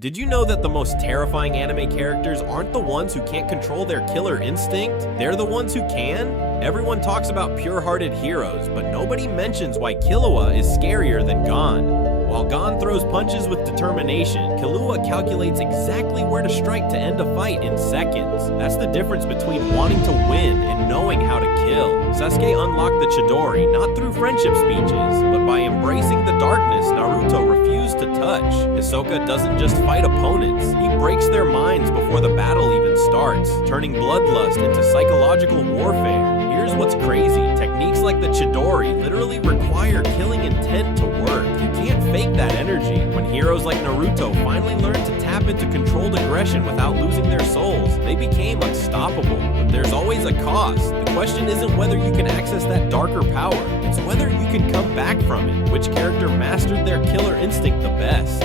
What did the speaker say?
Did you know that the most terrifying anime characters aren't the ones who can't control their killer instinct? They're the ones who can? Everyone talks about pure-hearted heroes, but nobody mentions why Killua is scarier than Gon. While Gon throws punches with determination, Killua calculates exactly where to strike to end a fight in seconds. That's the difference between wanting to win and knowing how to kill. Sasuke unlocked the Chidori not through friendship speeches, but by embracing the darkness Naruto refused to touch. Hisoka doesn't just fight opponents, he breaks their minds before the battle even starts, turning bloodlust into psychological warfare. Here's what's crazy, techniques like the Chidori literally require killing intent to work. You can't fake that energy. When heroes like Naruto finally learned to tap into controlled aggression without losing their souls, they became unstoppable. But there's always a cost. The question isn't whether you can access that darker power, it's whether you can come back from it. Which character mastered their killer instinct the best?